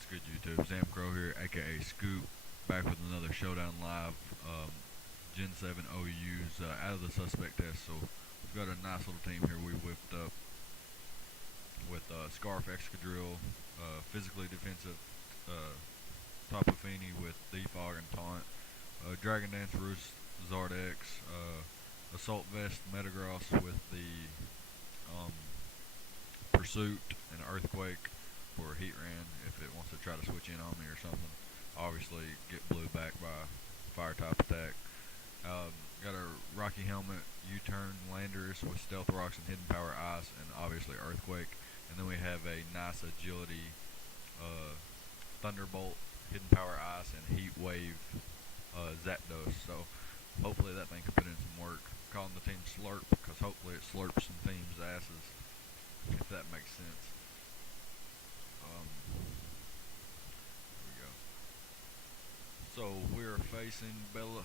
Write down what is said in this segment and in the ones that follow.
What's good, YouTube? Sam Crow here, aka Scoop, back with another Showdown Live Gen 7 OUs out of the suspect test. So we've got a nice little team here we whipped up with Scarf Excadrill, physically defensive Tapu Fini with Defog and Taunt, Dragon Dance Roost Zardex, Assault Vest Metagross with the um, Pursuit and Earthquake for Heat Ran if it wants to try to switch in on me or something. Obviously, get blew back by Fire type attack. Got a Rocky Helmet, U-Turn Landers with Stealth Rocks and Hidden Power Ice, and obviously Earthquake. And then we have a nice agility Thunderbolt, Hidden Power Ice, and Heat Wave Zapdos. So hopefully that thing can put in some work. Calling the team Slurp because hopefully it slurps some teams' asses, if that makes sense. There we go. So we're facing Bello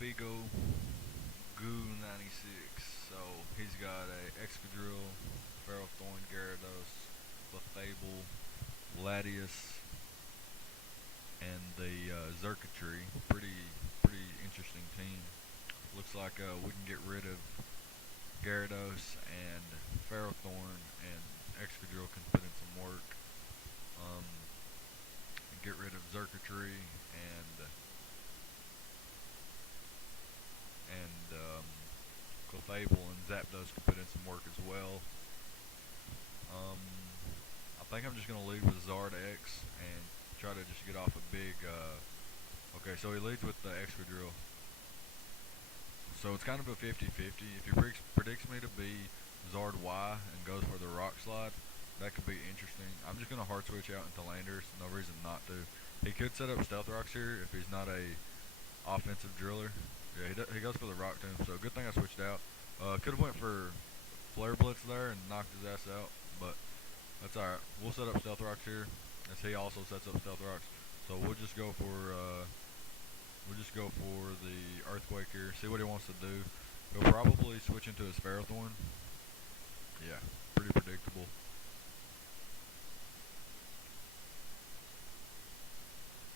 Figo Goo 96. So he's got a Excadrill, Ferrothorn, Gyarados, Clefable, Latias, and the Xurkitree. Pretty interesting team. Looks like we can get rid of Gyarados and Ferrothorn, and Excadrill can put in some work. Get rid of Xurkitree and Clefable, and Zapdos can put in some work as well. I think I'm just going to lead with Zardex and try to just get off a big... okay, so he leads with the Excadrill. So it's kind of a 50-50. If he predicts me to be Zard Y and goes for the Rock Slide, that could be interesting. I'm just going to hard switch out into Landers. No reason not to. He could set up Stealth Rocks here if he's not a offensive driller. Yeah, he goes for the Rock Tomb, so good thing I switched out. Could have went for Flare Blitz there and knocked his ass out, but that's alright. We'll set up Stealth Rocks here, as he also sets up Stealth Rocks. So we'll just go for the Earthquake here. See what he wants to do. He'll probably switch into his Ferrothorn. Yeah, pretty predictable.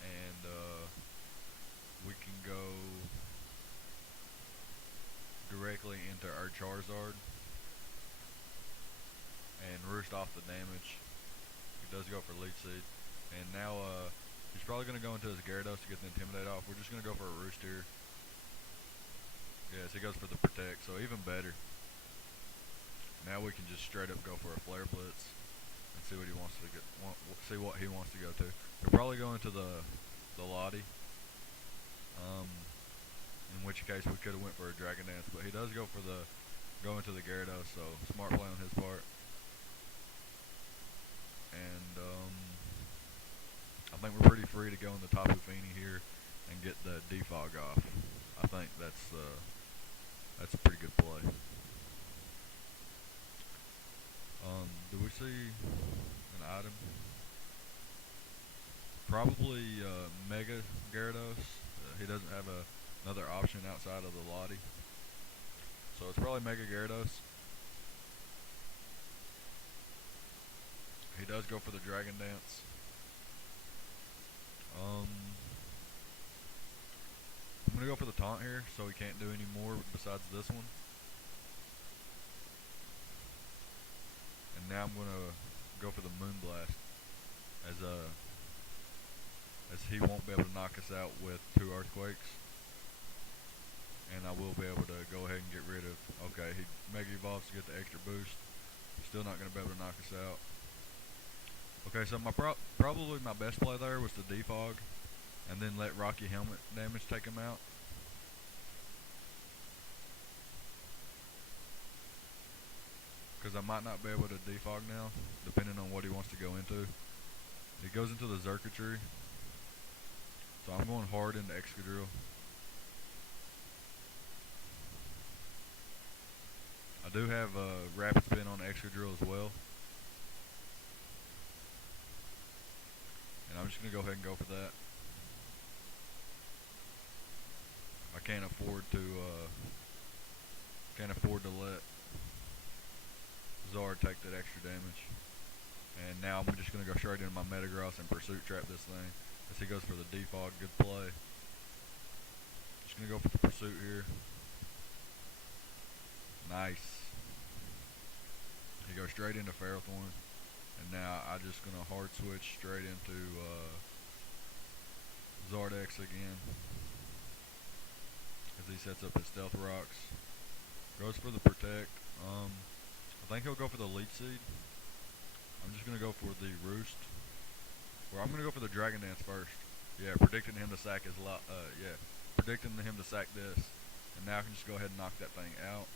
And we can go directly into our Charizard and roost off the damage. He does go for Leech Seed. And now he's probably going to go into his Gyarados to get the Intimidate off. We're just going to go for a Roost here. Yes, he goes for the Protect, so even better. Now we can just straight up go for a Flare Blitz and see what he wants to get. See what he wants to go to. He'll probably go into the Lottie. In which case we could have went for a Dragon Dance, but he does go into the Gyarados, so smart play on his part. And I think we're pretty free to go in the Tapu Fini here and get the Defog off. I think that's a pretty good play. Do we see an item? Probably Mega Gyarados. He doesn't have another option outside of the Lottie, so it's probably Mega Gyarados. He does go for the Dragon Dance. I'm going to go for the Taunt here, so he can't do any more besides this one. And now I'm going to go for the Moonblast, as he won't be able to knock us out with 2 Earthquakes. And I will be able to go ahead and get rid of... Okay, he Mega Evolves to get the extra boost. Still not going to be able to knock us out. Okay, so probably my best play there was the Defog, and then let Rocky Helmet damage take him out. Because I might not be able to Defog now, depending on what he wants to go into. He goes into the Xurkitree, so I'm going hard into Excadrill. I do have Rapid Spin on Excadrill as well. And I'm just going to go ahead and go for that. I can't afford to let Zard take that extra damage. And now I'm just going to go straight into my Metagross and pursuit trap this thing. As he goes for the defog, good play. Just going to go for the pursuit here. Nice. He goes straight into Ferrothorn. And now I'm just going to hard switch straight into Zardex again. As he sets up his Stealth Rocks. Goes for the Protect. I think he'll go for the Leech Seed. I'm just going to go for the Roost. Or I'm going to go for the Dragon Dance first. Yeah, predicting him to sack his predicting him to sack this. And now I can just go ahead and knock that thing out.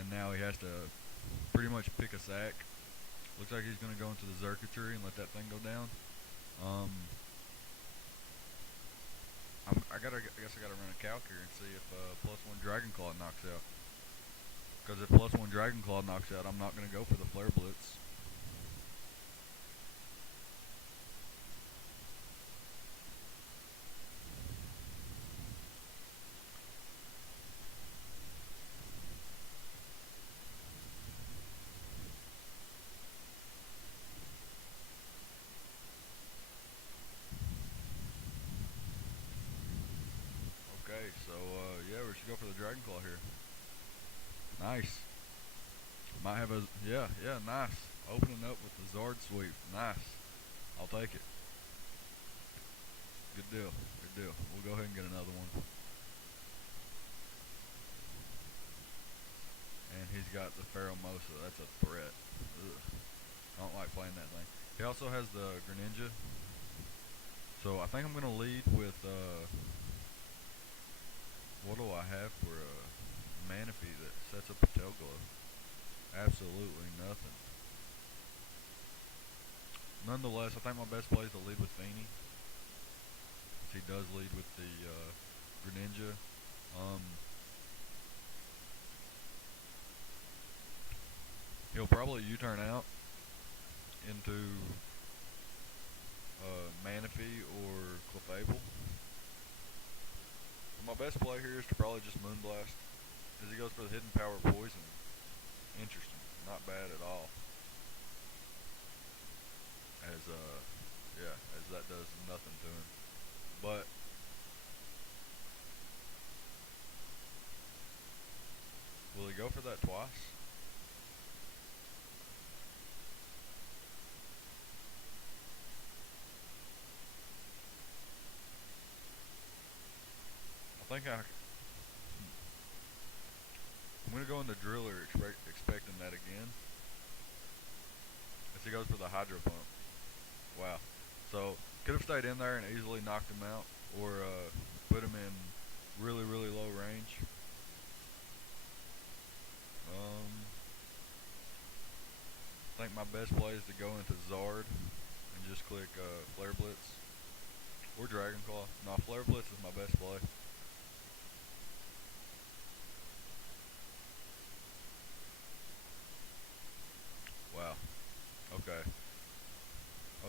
And now he has to pretty much pick a sack. Looks like he's going to go into the Xurkitree and let that thing go down. I guess I gotta run a calc here and see if +1 Dragon Claw knocks out. Because if +1 Dragon Claw knocks out, I'm not gonna go for the Flare Blitz. Okay, so yeah, we should go for the Dragon Claw here. Nice. Might have a nice. Opening up with the Zard sweep. Nice. I'll take it. Good deal. Good deal. We'll go ahead and get another one. And he's got the Pheromosa. That's a threat. Ugh. I don't like playing that thing. He also has the Greninja. So I think I'm going to lead with, what do I have for a Manaphy that sets up a Tail Glove? Absolutely nothing. Nonetheless, I think my best play is to lead with Feeny. He does lead with the Greninja. He'll probably U-turn out into Manaphy or Clefable. My best play here is to probably just Moonblast. As he goes for the Hidden Power Poison. Interesting. Not bad at all. As that does nothing to him. But will he go for that twice? I'm going to go into Driller expecting that again. As he goes for the Hydro Pump. Wow. So, could have stayed in there and easily knocked him out. Or put him in really, really low range. I think my best play is to go into Zard and just click Flare Blitz. Or Dragon Claw. No, Flare Blitz is my best play. Wow. Okay.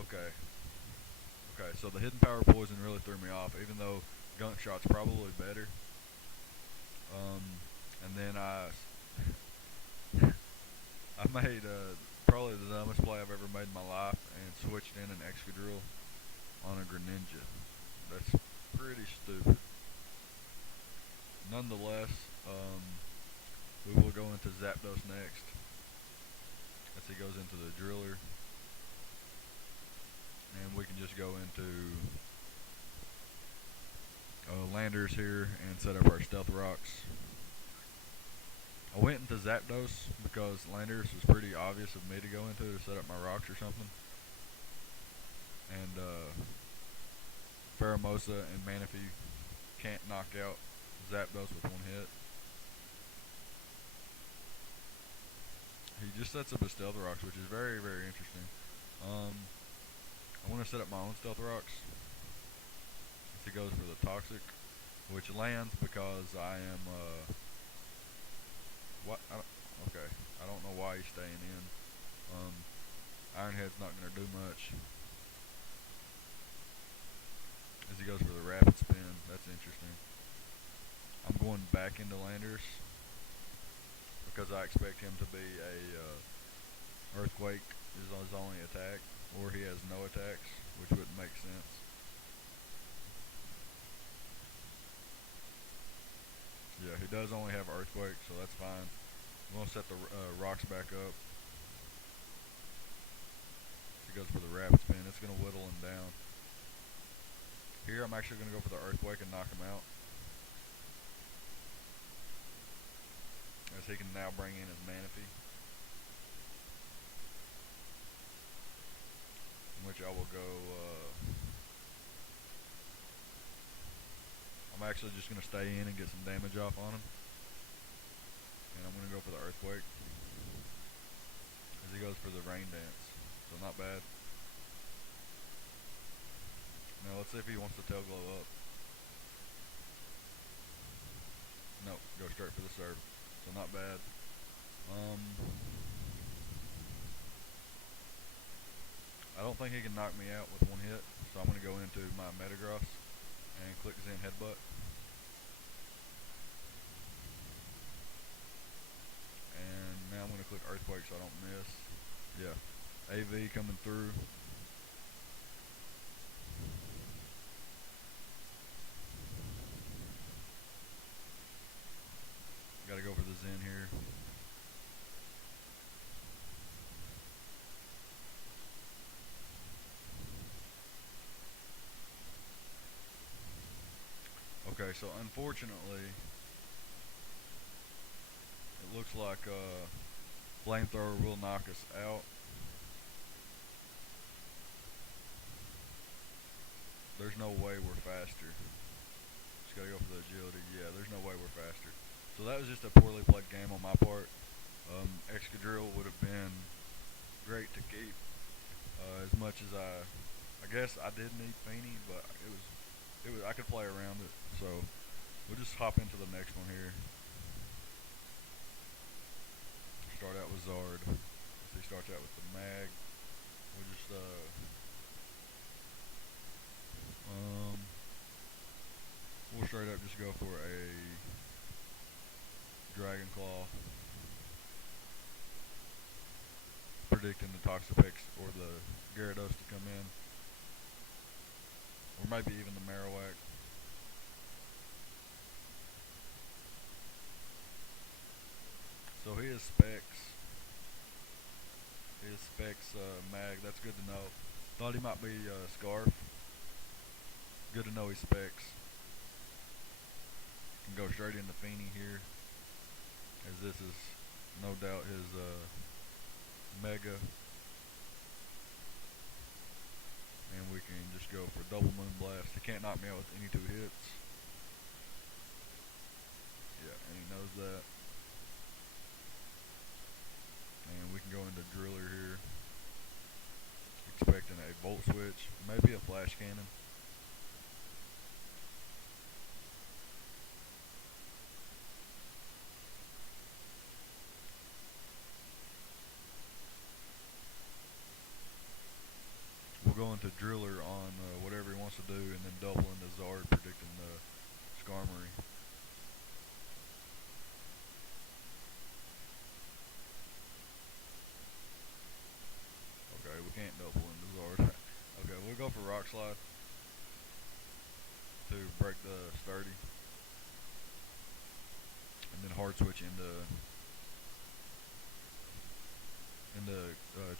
Okay, so the Hidden Power Poison really threw me off, even though Gunk Shot's probably better. And then I made probably the dumbest play I've ever made in my life and switched in an Excadrill on a Greninja. That's pretty stupid. Nonetheless, we will go into Zapdos next. As he goes into the Driller. And we can just go into Landers here and set up our Stealth Rocks. I went into Zapdos because Landers was pretty obvious of me to go into to set up my rocks or something. And Pheromosa and Manaphy can't knock out Zapdos with one hit. He just sets up his Stealth Rocks, which is very, very interesting. I want to set up my own Stealth Rocks. He goes for the Toxic, which lands because I am, okay, I don't know why he's staying in. Ironhead's not going to do much. As he goes for the Rapid Spin, that's interesting. I'm going back into Landers. because I expect him to be a earthquake is his only attack, or he has no attacks, which wouldn't make sense. Yeah, he does only have earthquake, so that's fine. I'm gonna set the rocks back up. He goes for the rapid spin. It's gonna whittle him down. Here, I'm actually gonna go for the earthquake and knock him out, as he can now bring in his Manaphy, in which I will go. I'm actually just gonna stay in and get some damage off on him, and I'm gonna go for the earthquake, as he goes for the rain dance. So not bad. Now let's see if he wants to tail glow up. Nope, go straight for the serve. So not bad. I don't think he can knock me out with one hit, so I'm going to go into my Metagross and click Zen Headbutt. And now I'm going to click Earthquake so I don't miss. Yeah, AV coming through. Got to go for the Zen here. Okay, so unfortunately, it looks like Flamethrower will knock us out. There's no way we're faster. Just gotta go for the agility. Yeah, there's no way we're faster. So that was just a poorly played game on my part. Excadrill would have been great to keep. As much as I guess I did need Feeny, but it was I could play around it. So we'll just hop into the next one here. Start out with Zard. So he starts out with the Mag. We'll just we'll straight up just go for a Dragon Claw, predicting the Toxapex or the Gyarados to come in, or maybe even the Marowak. So he is Specs. He is Specs Mag. That's good to know. Thought he might be Scarf. Good to know he's Specs. Can go straight into Feeny here, as this is no doubt his Mega. And we can just go for Double Moon Blast. He can't knock me out with any two hits. Yeah, and he knows that. And we can go into Driller here, expecting a Volt Switch, maybe a Flash Cannon. We'll go into Driller on whatever he wants to do, and then double into Zard, predicting the Skarmory. Okay, we can't double into Zard. Okay, we'll go for Rock Slide to break the Sturdy, and then Hard Switch into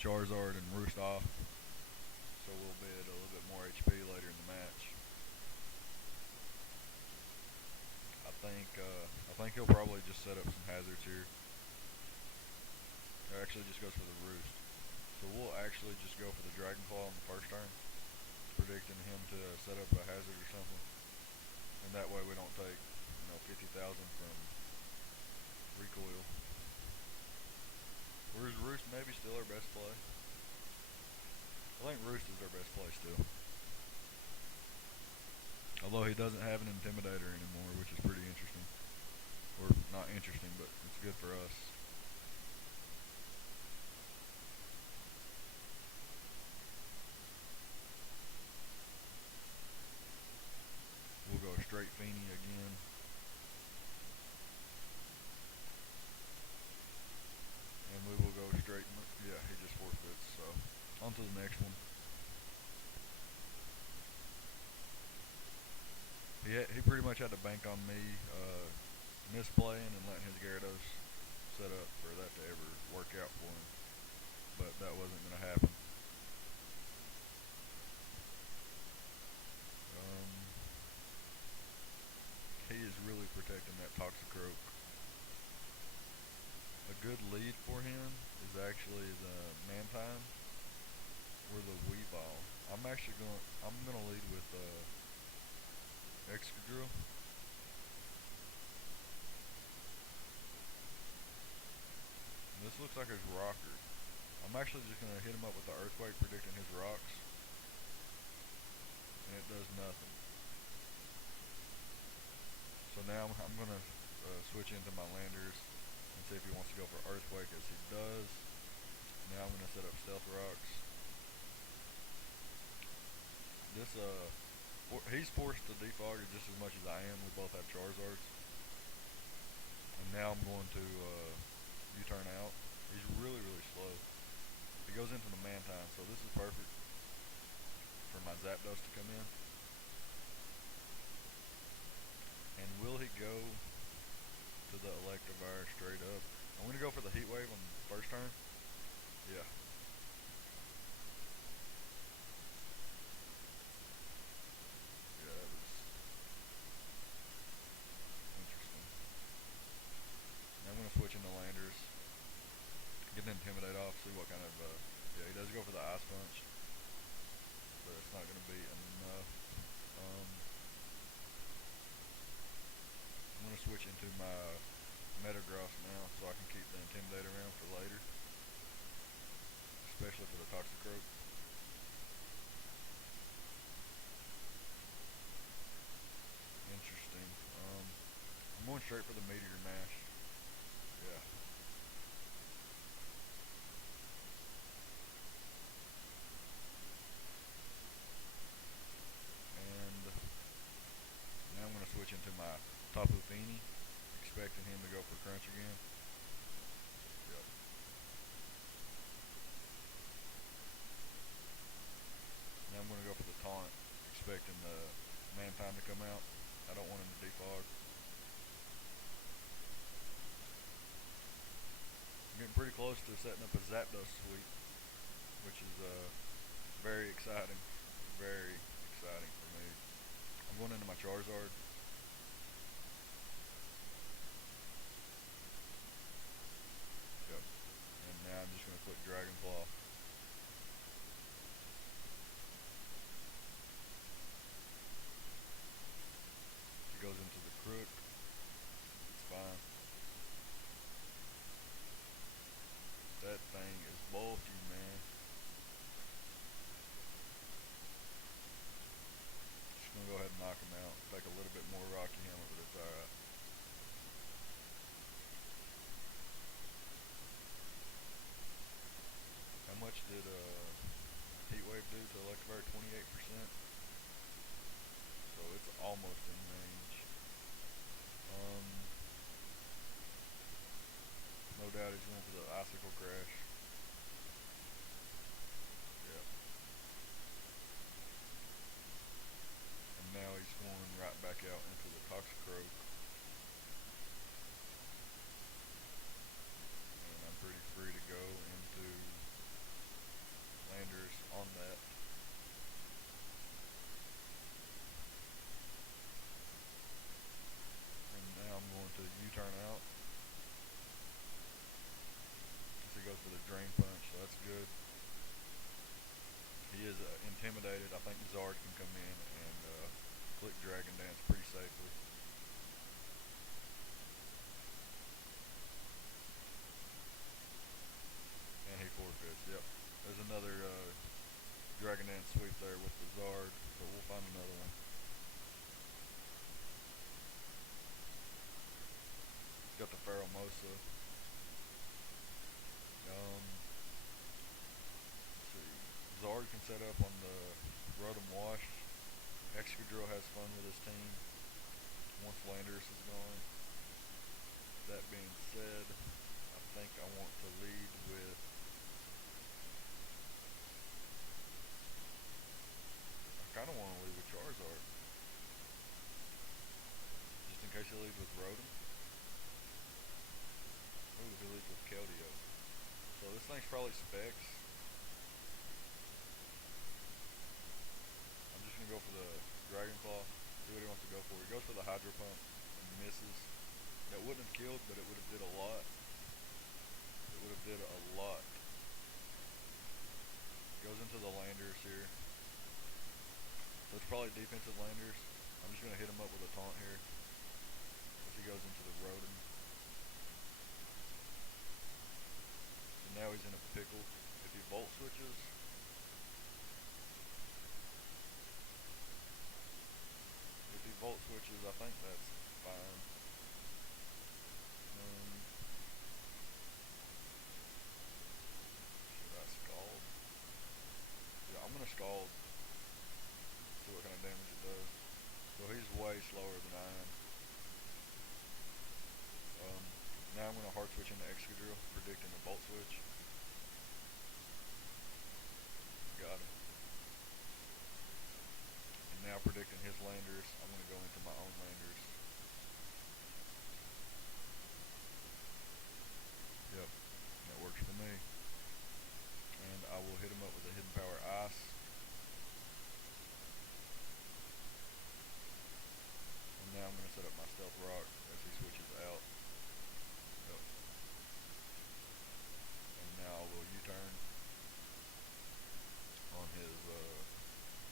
Charizard and Roost off. So we'll be at a little bit more HP later in the match. I think he'll probably just set up some hazards here. Or actually just goes for the Roost. So we'll actually just go for the Dragon Claw on the first turn, predicting him to set up a hazard or something. And that way we don't take, 50,000 from recoil. Whereas Roost maybe still our best play. I think Roost is our best play still. Although he doesn't have an Intimidator anymore, which is pretty interesting. Or not interesting, but it's good for us. We'll go straight Feeny again. He pretty much had to bank on me misplaying and letting his Gyarados set up for that to ever work out for him. But that wasn't going to happen. Um, he is really protecting that Toxicroak. A good lead for him is actually the Mantine or the Weavile. I'm gonna lead with Excadrill. This looks like his rocker. I'm actually just gonna hit him up with the Earthquake, predicting his rocks, and it does nothing. So now I'm gonna switch into my Landers and see if he wants to go for Earthquake, as he does. Now I'm gonna set up Stealth Rocks. This he's forced to defog it just as much as I am. We both have Charizards, and now I'm going to U-turn out. He's really slow. He goes into the Mantine, so this is perfect for my Zapdos to come in. And will he go to the Electivire straight up? I'm going to go for the Heat Wave on the first turn. Yeah. Yeah, that was interesting. Now I'm going to switch into Landers. Get an Intimidate off, see what kind of... yeah, he does go for the Ice Punch, but it's not going to be enough. I'm going to switch into my Metagross now so I can keep the Intimidate around for later, especially for the Toxicroak. Interesting. I'm going straight for the Meteor Mash. Yeah. And now I'm going to switch into my Tapu Fini, expecting him to go for Crunch again. Yep. Now I'm going to go for the Taunt, expecting the Mantine to come out. I don't want him to defog. I'm getting pretty close to setting up a Zapdos sweep, which is very exciting. Very exciting for me. I'm going into my Charizard. Yep. And now I'm just going to click Dragon Claw. He goes into the Crook. It's fine. That thing is bulky, man. Just gonna go ahead and knock him out. Take a little bit more Rocky Hammer, but it's alright. How much did Heat Wave do to Electivire? 28%. So it's almost in range. Um, no doubt he's going for the Icicle Crash. Yeah. And now he's going right back out into the Toxicroak. And I'm pretty free to go into Landers on that. And now I'm going to U-turn out. He goes for the Drain Punch, so that's good. He is intimidated. I think Zard can come in and click Dragon Dance pretty safely. And he forfeits, yep. There's another Dragon Dance sweep there with the Zard, but we'll find another one. Got the Pheromosa. Let's see. Zard can set up on the Rotom Wash. Excadrill has fun with his team once Landers is gone. That being said, I think I want to lead with... I kind of want to lead with Charizard. case he leads with Rotom. Ooh, he leads with Keldeo. So this thing's probably specs. I'm just gonna go for the Dragon Claw. See what he wants to go for. He goes for the Hydro Pump and misses. That wouldn't have killed, but it would have did a lot. It would have did a lot. Goes into the Landers here. So it's probably defensive Landers. I'm just gonna hit him up with a taunt here. As he goes into the Rotom. So now he's in a pickle. If he Volt switches, I think that's fine. Should I Scald? Yeah, I'm gonna Scald. See what kind of damage it does. So he's way slower than I am. Now I'm gonna hard switch into Excadrill, predicting a Volt switch. Got him. And now predicting his Landers, I'm gonna go into my own Landers. Yep, that works for me. And I will hit him up with a Hidden Power Ice. And now I'm gonna set up my Stealth Rock as he switches out. Yep. And now I will U-turn on his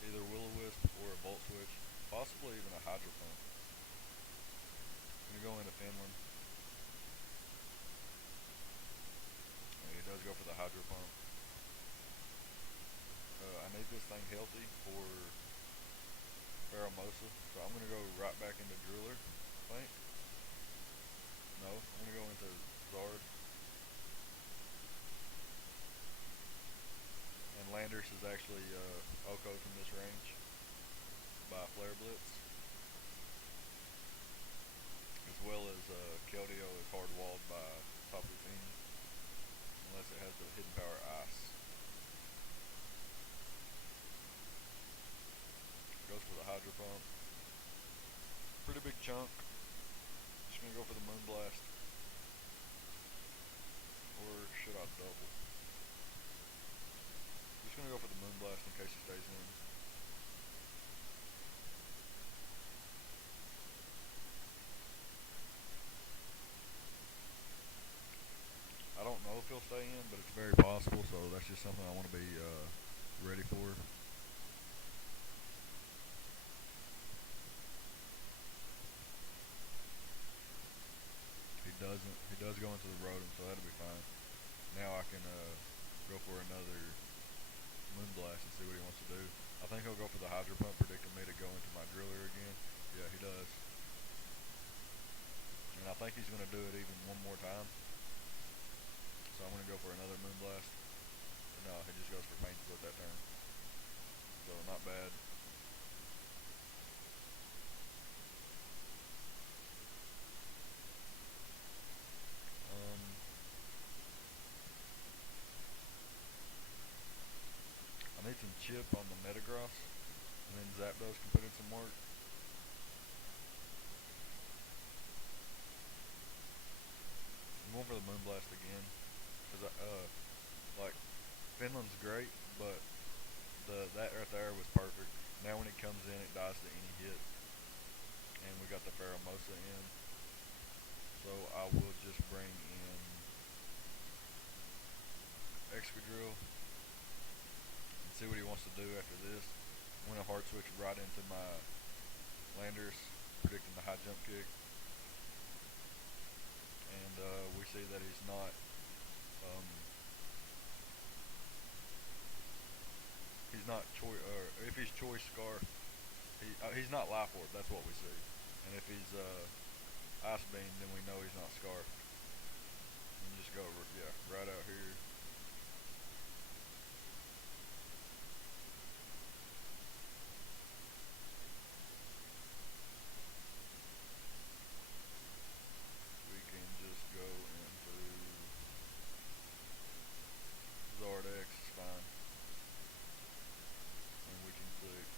either Will-O-Wisp or a Volt switch, possibly even a Hydro Pump. I'm gonna go into Finland. And he does go for the Hydro Pump. I need this thing healthy for Pheromosa, so I'm gonna go right back into Driller, I think. No, I'm gonna go into Zard. And Landers is actually Oko from this range by Flare Blitz. As well as Keldeo is hard walled by Tapu Fini, unless it has the Hidden Power Ice. Goes for the Hydro Pump. Pretty big chunk. Just gonna go for the Moonblast. Or should I double? Just gonna go for the Moonblast in case he stays in. I don't know if he'll stay in, but it's very possible, so that's just something I want to be ready for. He doesn't. He does go into the Rotom, so that'll be fine. Now I can go for another Moonblast and see what he wants to do. I think he'll go for the Hydro Pump, predicting me to go into my Driller again. Yeah, he does. And I think he's going to do it even one more time. So I'm going to go for another Moonblast. But no, he just goes for Pain Split that turn. So not bad. I need some chip on the Metagross, and then Zapdos can put in some work. I'm going for the Moonblast again, because like Finland's great, but that right there was perfect. Now when it comes in, it dies to any hit, and we got the Pheromosa in. So I will just bring in Excadrill and see what he wants to do after this. I'm going to hard switch right into my Landers, predicting the high jump kick. And we see that he's not if he's Choice Scarf, he's not Life Orb, that's what we see. And if he's Ice Beam, then we know he's not Scarf. And just go, yeah, right out here. We can just go into Zardex, it's fine. And we can click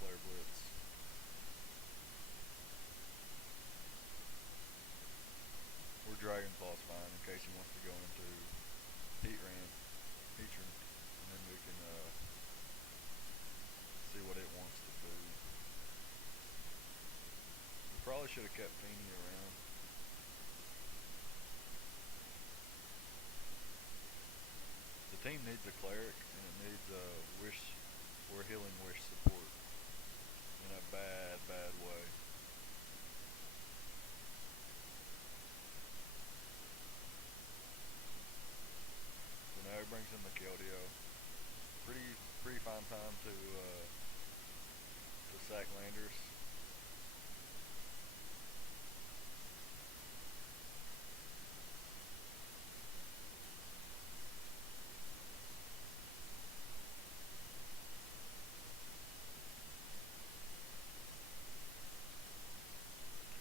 Flare Blitz. probably should have kept Feeney around. The team needs a cleric and it needs a wish or healing wish support in a bad, bad way. So now he brings in the Keldeo. Pretty fine time to sack Landers.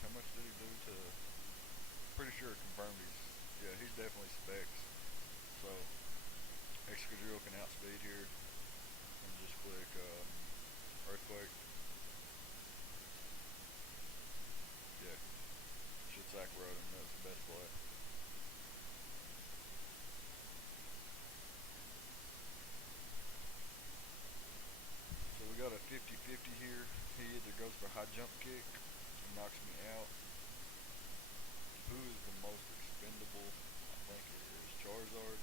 How much did he do to? Pretty sure it confirmed he's definitely specs. So Excadrill can outspeed here and just click Earthquake. Yeah, should sack Rotom. That's the best play. So we got a 50-50 here. He either goes for high jump kick and knocks me out. Who is the most expendable? I think it is Charizard.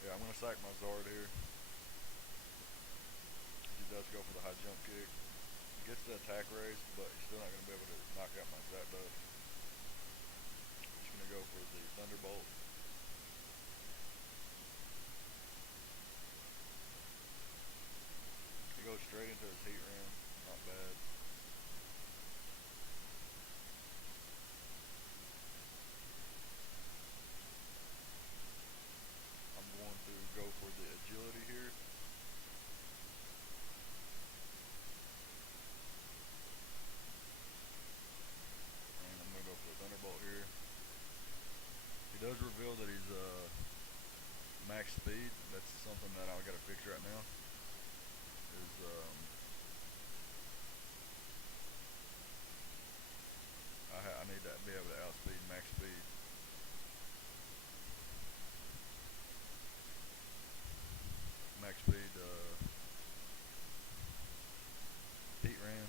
Yeah, I'm gonna sack my Zard here. He does go for the high jump kick. He gets the attack raise, but he's still not gonna be able to knock out my Zapdos. Just gonna go for the Thunderbolt. He goes straight into his Heat Ram. Not bad. I'm going to go for the agility here. And I'm going to go for the Thunderbolt here. He does reveal that he's max speed. That's something that I got to fix right now. Is I need to be able to outspeed max speed. Max speed Heat Ram.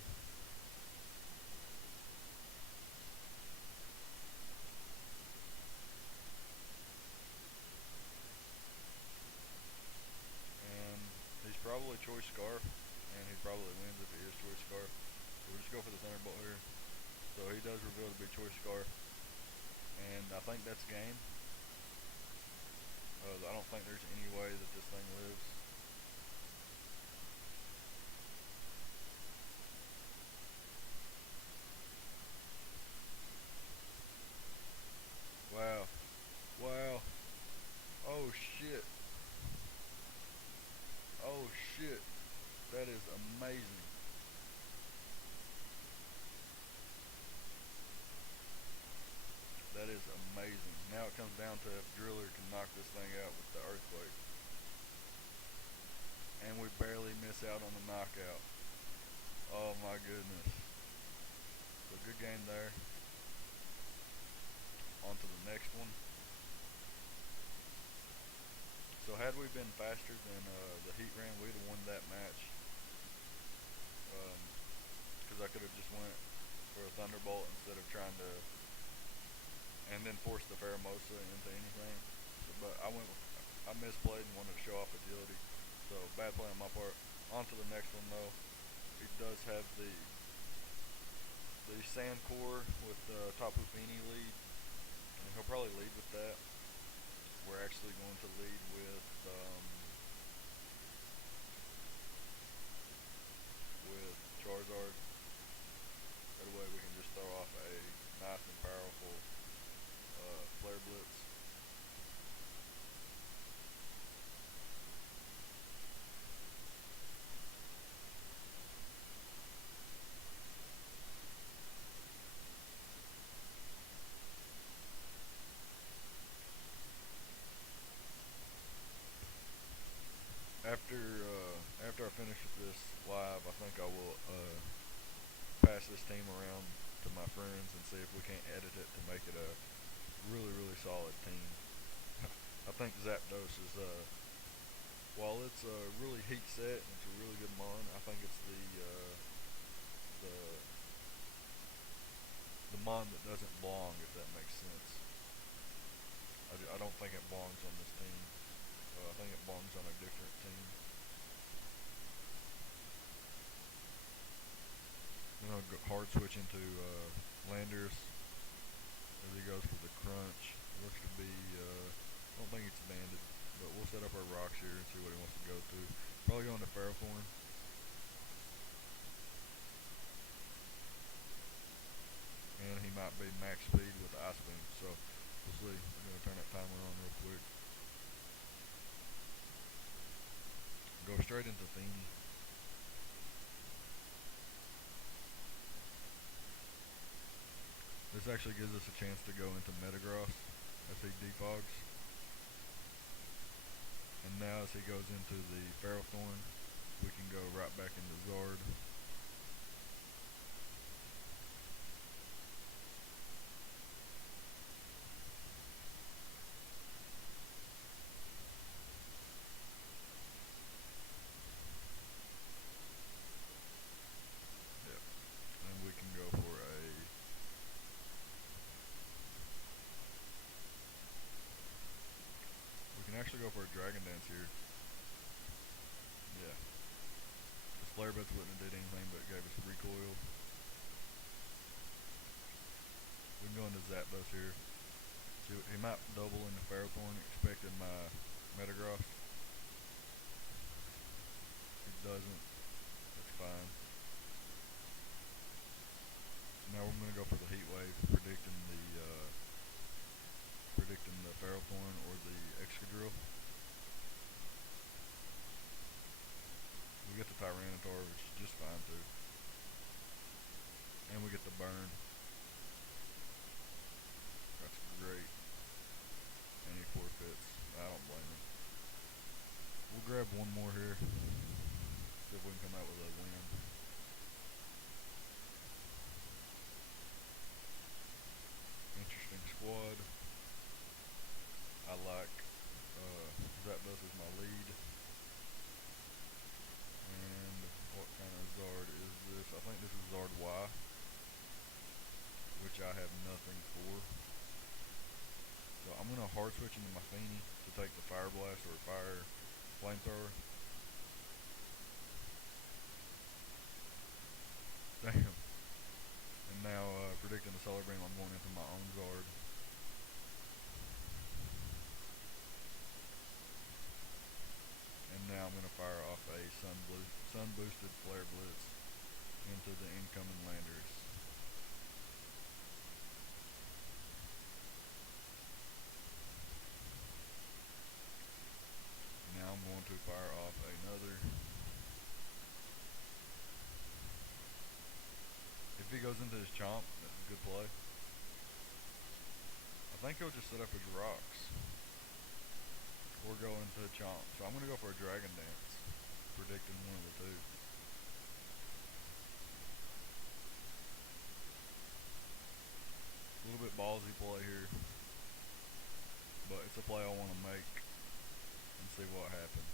And he's probably Choice Scarf, and he probably wins if he is Choice Scarf. So we'll just go for the Thunderbolt here. So he does reveal to be Choice Scarf, and I think that's game. I don't think there's any way that this thing lives. Wow. Wow. Oh shit. Oh shit. That is amazing. That is amazing. Now it comes down to if Driller can knock this thing out with the Earthquake. And we barely miss out on the knockout. Oh my goodness. So good game there. On to the next one. So had we been faster than the Heat Ram, we'd have won that match. Because I could have just went for a Thunderbolt instead of trying to, and then force the Pheromosa into anything. So, but I misplayed and wanted to show off agility. So bad play on my part. On to the next one though. He does have the Sand Core with Tapu Fini lead, and he'll probably lead with that. We're actually going to lead with Charizard. That way we can just throw off a nice and powerful Flare Blitz. After I finish this live, I think I will pass this team around to my friends and see if we can't edit it to make it a really, really solid team. I think Zapdos is, while it's a really heat set and it's a really good mon, I think it's a mon that doesn't belong, if that makes sense. I don't think it belongs on this team. I think it belongs on a different team. Then I'll go hard switch into Landers as he goes for the crunch. Looks to be, I don't think it's banded, but we'll set up our rocks here and see what he wants to go to. Probably going to Ferrothorn. And he might be max speed with the Ice Beam, so we'll see. I'm going to turn that timer on real quick. Go straight into Feeny. This actually gives us a chance to go into Metagross as he defogs. And now as he goes into the Ferrothorn, we can go right back into Zard. Yep. And we can go for a... We can actually go for a Dragon Dance here. Yeah. The Flare Blitz wouldn't have did anything but gave us recoil. We can go into Zapdos here. See, he might double into Ferrothorn, expecting my Metagross. He doesn't. That's fine. Now we're going to go for the Heat Wave, predicting the Ferrothorn or the Excadrill. We get the Tyranitar, which is just fine too. And we get the Burn. That's great. And he forfeits. I don't blame him. We'll grab one more here. See if we can come out with a win. Interesting squad. I like Zapdos is my lead. And what kind of Zard is this? I think this is Zard Y, which I have nothing for. So I'm going to hard switch into my Feeny to take the Fire Blast or Fire Flamethrower. Damn. And now predicting the Solar Beam, I'm going into my own Zard. And now I'm going to fire off a Sun Boosted Flare Blitz into the incoming Landers. Now I'm going to fire off another. If he goes into his Chomp, that's a good play. I think he'll just set up his rocks. Or go into a Chomp. So I'm going to go for a Dragon Dance, predicting one of the two. A little bit ballsy play here, but it's a play I want to make and see what happens.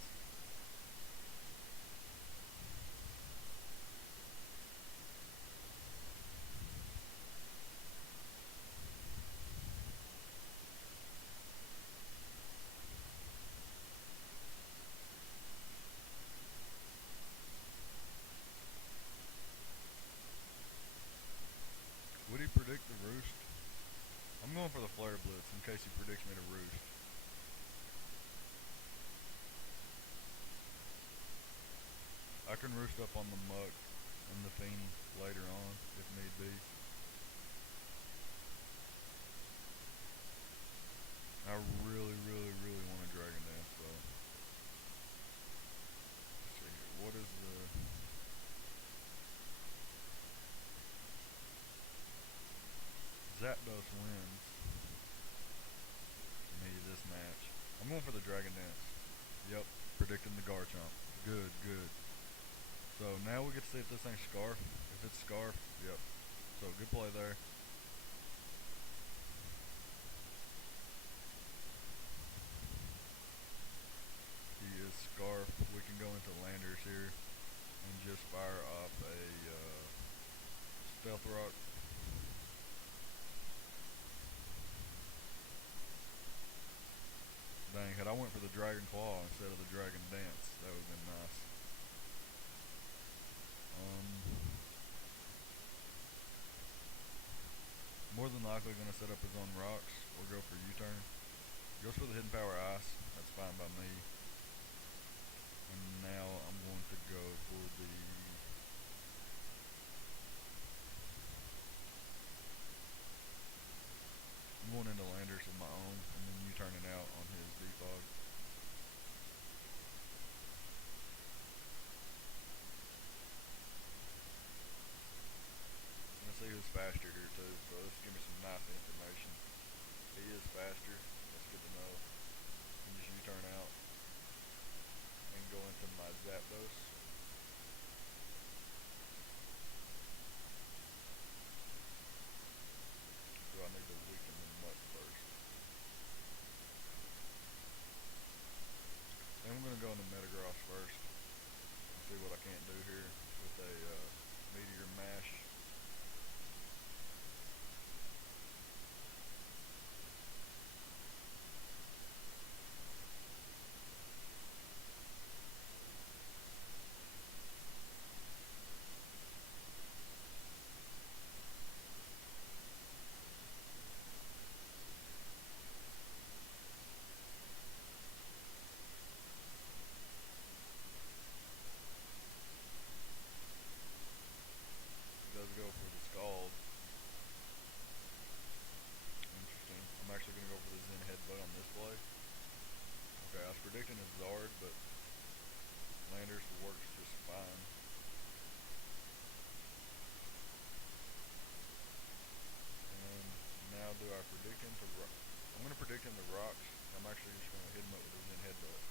Would he predict the Roost? I'm going for the Flare Blitz in case he predicts me to Roost. I can Roost up on the Muck and the Feeny later on if need be. I really, really, really want a Dragon Dance though. Let's see here. What is the... Zapdos wins me this match. I'm going for the Dragon Dance. Yep, predicting the Garchomp. Good, good. So now we get to see if this thing's Scarf. If it's Scarf, yep. So good play there. He is Scarf. We can go into Landers here and just fire off a Stealth Rock. Dragon Claw instead of the Dragon Dance. That would have been nice. More than likely going to set up his own rocks or go for U-turn. Goes for the Hidden Power Ice. That's fine by me. And now I'm going to go for the... I'm going into Landers of my own and then U-turning out on his defog. I'm going to see who's faster here too, so this will give me some nice information. He is faster. That's good to know. And just U-turn out and go into my Zapdos. Do I need to weaken the Mutt first? Then I'm going to go into Metagross first and see what I can't do here with a Meteor Mash. Does go for the Scald. Interesting. I'm actually going to go for the Zen Headbutt on this play. Okay, I was predicting a Zard, but Landers works just fine. And now do I predict him to rock? I'm going to predict him to rocks. I'm actually just going to hit him up with a Zen Headbutt.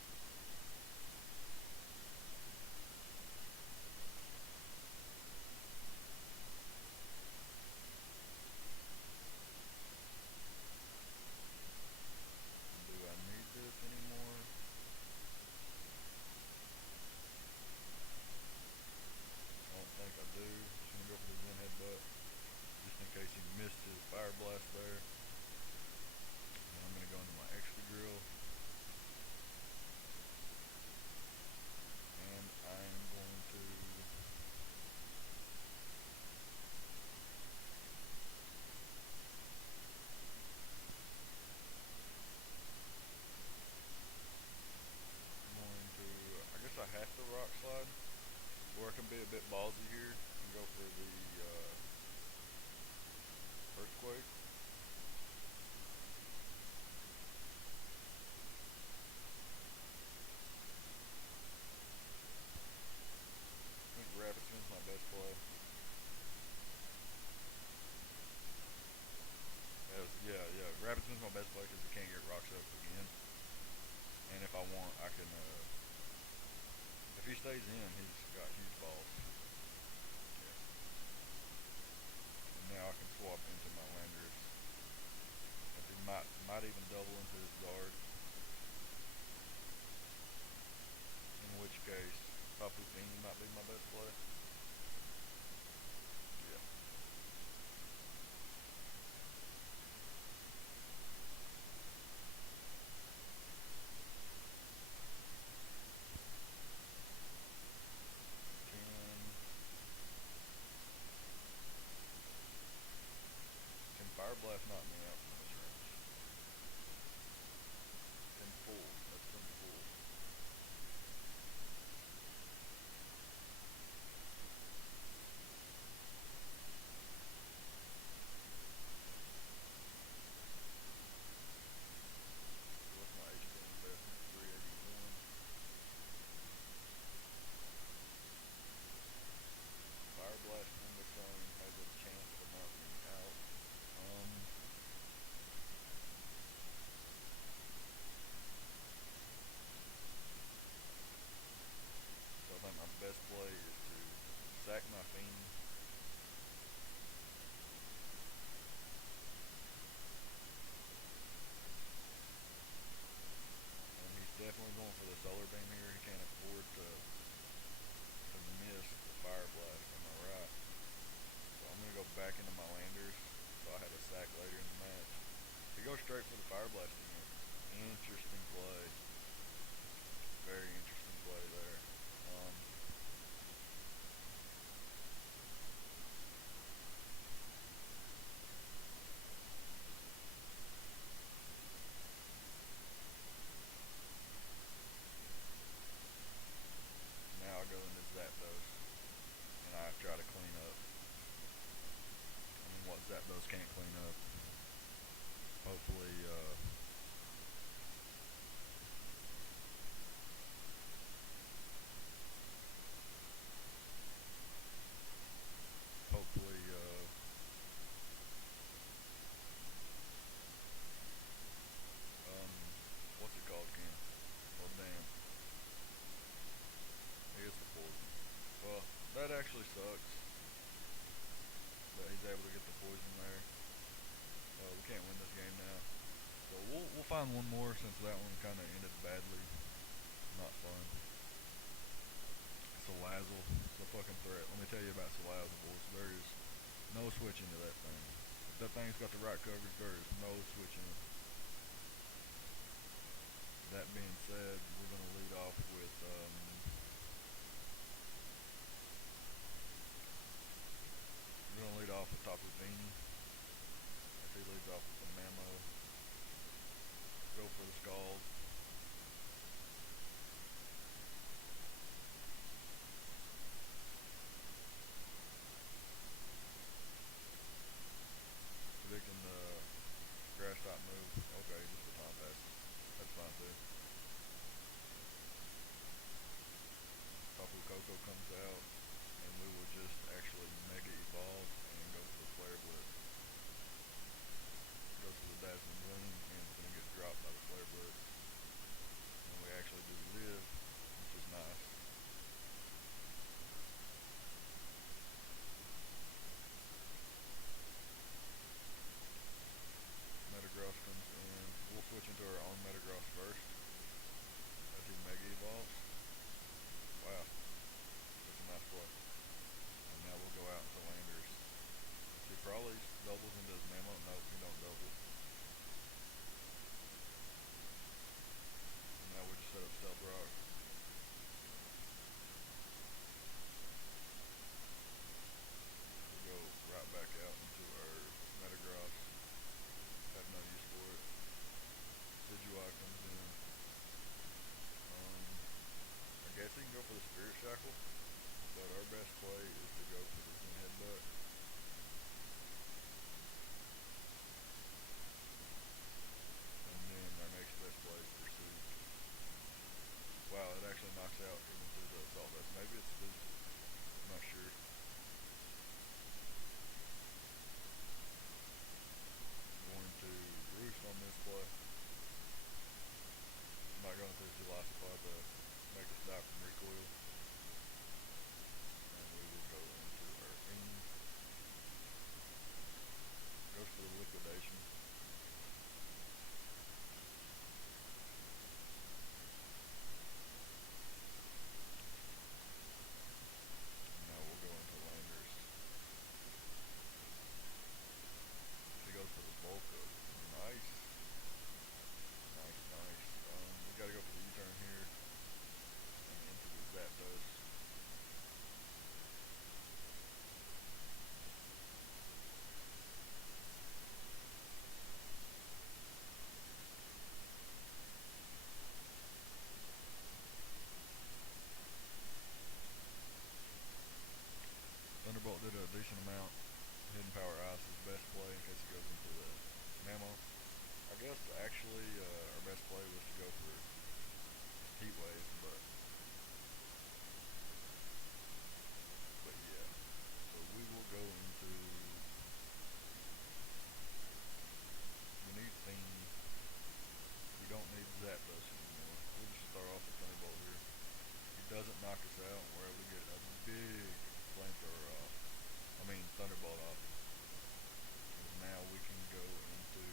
Do I need this anymore? I don't think I do. Just going to go for the Zen Headbutt. Just in case he missed his Fire Blast there. And I'm going to go into my Excadrill. And I'm going to... I guess I have to Rock Slide. Or I can be a bit ballsy here and go for the Earthquake. I think Rapidson's my best play. Yeah. Rapidson's my best play because he can't get rocks up again. And if I want, I can, if he stays in, he's got huge balls. Yeah. And now I can swap into my Landers. If he might even double into his Zard. In which case, Papu Fini might be my best play. Yeah. Can Fire Blast knock me out from this range? 10 full. That's 10 full. What's my HP investment? 381. Fire Blast in the sun has a chance to knock me out. So I think my best play is to sack my Fiend. And he's definitely going for the Solar Beam here. He can't afford to miss the Fire Blast, am I right? So I'm going to go back into my Landers. So I have a sack later in the match. He goes straight for the Fire Blast again. Interesting play. Very interesting play there. Um, Now I go into Zapdos and I try to clean up. And what Zapdos can't clean up. Hopefully, hopefully, um, what's it called again? Well, damn, he gets the poison. Well, that actually sucks that he's able to get the poison there. We can't win this game now. So we'll find one more since that one kind of ended badly. Not fun. Salazzle, it's a fucking threat. Let me tell you about Salazzle, boys. There is no switching to that thing. If that thing's got the right coverage, there is no switching. That being said, we're gonna lead off with Tapu Fini. If he leads off with the Mamo, go for the Scald. Predicting the grass type move. Okay, just a time pass. That's fine too. Tapu Koko comes out, and we will just actually Mega Evolve and go for the Flare Blitz. Goes for the Dazzling Gleam, and it's gonna get dropped by the Flare Blitz. And we actually do live, which is nice. Metagross comes in. We'll switch into our own Metagross first as he Mega Evolves. Wow, that's a nice play. And now we'll go out into Landers. He probably doubles into his Mammoth. Nope, he don't double. And now we just set up Stealth Rock. We go right back out into our Metagross. Have no use for it. Decidueye comes in. I guess he can go for the Spirit Shackle, but our best play is to go for the Zen Headbutt. And then our next best play is Pursuit. Wow, it actually knocks out even through the Assault Vest. Maybe it's boosted. I'm not sure. Going to Roost on this play. I'm not going to Life Supply to make us die from recoil. And we will go into our Fiend. Goes for the Liquidation. And now we'll go into Landers. He goes for the Bulk Up. Nice. Nice, nice. We gotta go for the U-turn here and into the Zapdos. Thunderbolt did a decent amount. Hidden Power Ice is best play in case he goes into the Mammoth. I guess actually our best play was to go for Heat Wave, but yeah. So we will go into. We need Fiend. We don't need Zapdos anymore. We'll just start off with Thunderbolt here. He doesn't knock us out. We're able to get a big flamethrower off. I mean Thunderbolt off. And now we can go into.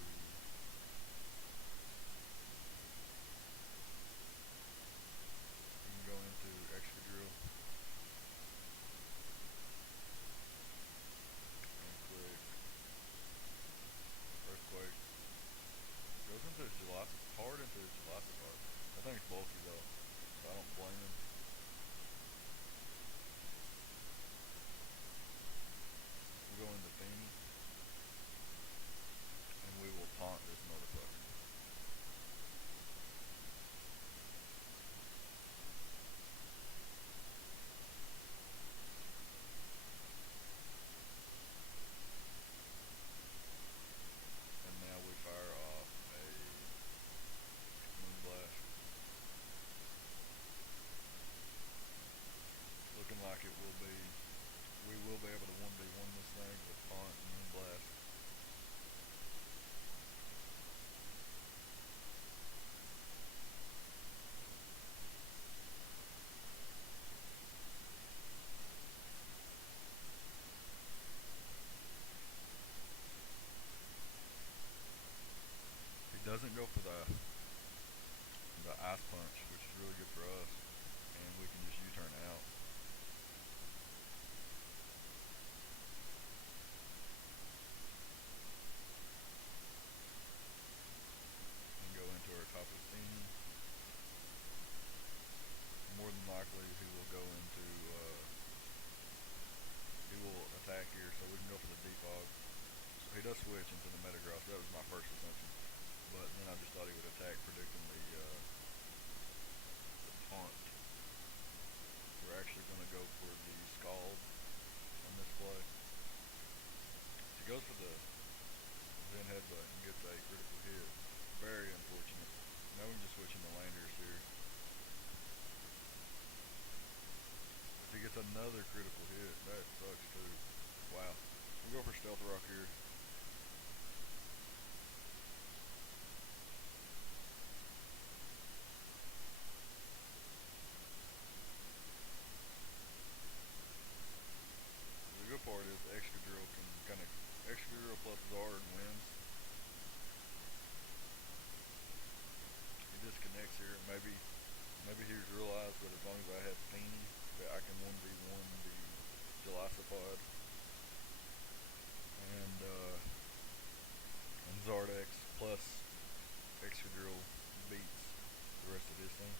he does switch into the Metagross. That was my first assumption. But then I just thought he would attack, predicting the taunt. We're actually going to go for the Scald on this play. He goes for the Zen Headbutt and gets a critical hit. Very unfortunate. Now we can just switch into Landers here. If he gets another critical hit, that sucks too. Wow. We'll go for Stealth Rock here. The good part is Excadrill can kind of Excadrill plus Zard wins. He disconnects here. Maybe he's realized that as long as I have Feeny, that I can 1v1 the Jellicipod and Zardex plus Excadrill beats the rest of his team.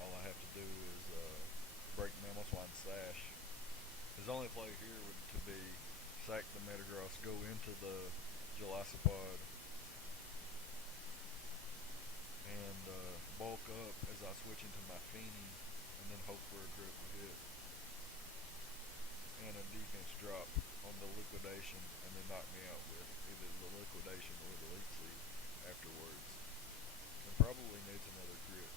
All I have to do is break Mamoswine Sash. His only play here would to be sack the Metagross, go into the Jellicipod, and bulk up as I switch into my Feeny, and then hope for a critical hit and a defense drop on the liquidation, and then knock me out with either the liquidation or the leech seed afterwards. And probably needs another crit.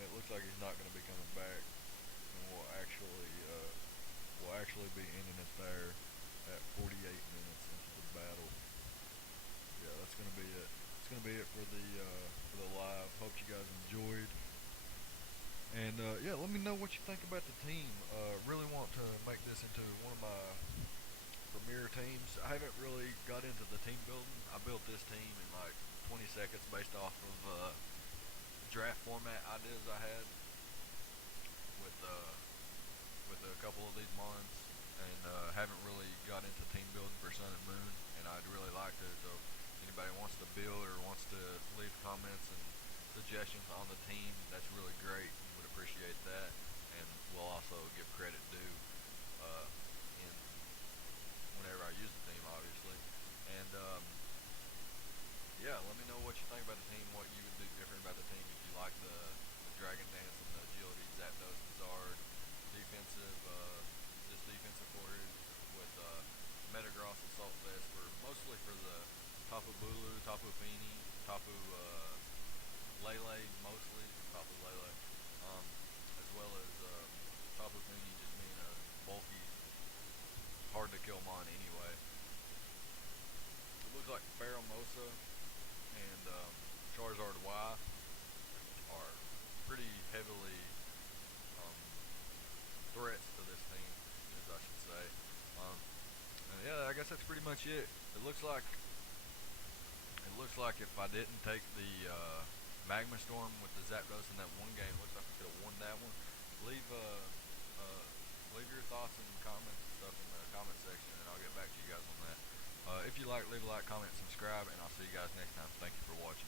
It looks like he's not going to be coming back, and will actually be ending it there at 48 minutes into the battle. Yeah, that's going to be it. It's going to be it for the live. Hope you guys enjoyed. And yeah, let me know what you think about the team. Really want to make this into one of my premier teams. I haven't really got into the team building. I built this team in like 20 seconds based off of draft format ideas I had with a couple of these mons, and haven't really got into team building for Sun and Moon, and I'd really like to. So anybody wants to build or wants to leave comments and suggestions on the team, that's really great. Would appreciate that, and we'll also give credit due in whenever I use the team, obviously. And yeah, let me know what you think about the team, what you would do different about the team if you like the Dragon Dance and the agility, Zapdos, Zard, defensive, just defensive quarters with Metagross Assault Vest for mostly for the Tapu Bulu, Tapu Fini, Tapu Lele, mostly Tapu Lele, as well as Tapu Fini just being a bulky, hard to kill mon anyway. It looks like Pheromosa and Charizard Y are pretty heavily um, threats to this team, as I should say. And yeah, I guess that's pretty much it. It looks like if I didn't take the Magma Storm with the Zapdos in that one game, it looks like we could have won that one. Leave leave your thoughts and comments and stuff in the comment section, and I'll get back to you guys on that. If you like, leave a like, comment, subscribe, and I'll see you guys next time. Thank you for watching.